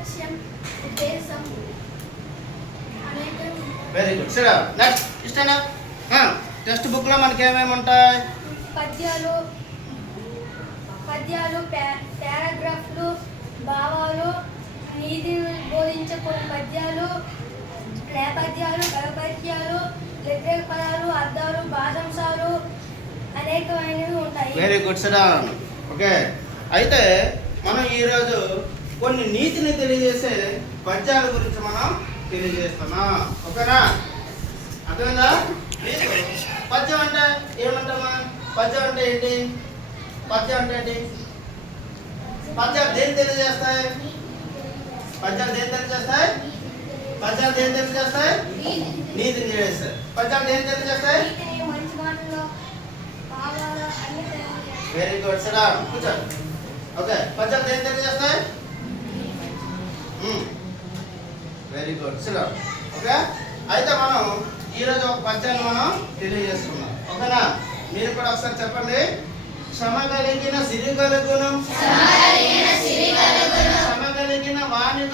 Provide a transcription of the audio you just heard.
లక్ష్యం ఉద్దేశం అనేక వెరీ గుడ్ సరే నెక్స్ట్ ఇష్టనా టెక్స్ట్ బుక్లో మనకి ఏమేమి ఉంటాయి? పద్యాలు పారాగ్రాఫ్లు భావాలు నీతిని బోధించే కొన్ని పద్యాలు నేపథ్యాలు గణపద్యాలు వ్యతిరేక పదాలు అర్థాలు భాషాంశాలు అనేకమైనవి ఉంటాయి. వెరీ గుడ్ సడా ఓకే. అయితే మనం ఈరోజు కొన్ని నీతిని తెలియజేసే పద్యాల గురించి మనం తెలియజేస్తున్నాం. ఓకేనా? అర్థమైందా? పద్యం అంటే ఏమంటామా? పద్యం అంటే ఏంటి? పద్యం అంటే ఏంటి? పద్యాలు దేని తెలియజేస్తాయి? పద్యాలు దేని తెలియజేస్తాయి? పద్యాలు దేని తెలియజేస్తాయి? నీతిని తెలియజేస్తాయి. పద్యాలు దేని తెలియజేస్తాయి? వెరీ గుడ్ సడా కూర్చోండి. ఓకే పద్యాలు దేని తెలియజేస్తాయి? వెరీ గుడ్ సడా ఓకే. అయితే మనం ఈరోజు ఒక పద్యాన్ని మనం తెలియజేస్తున్నాం. ఓకేనా? మీరు కూడా ఒకసారి చెప్పండి. శ్రమ కలిగిన సిరి కలుగును, శ్రమ కలిగిన వాణి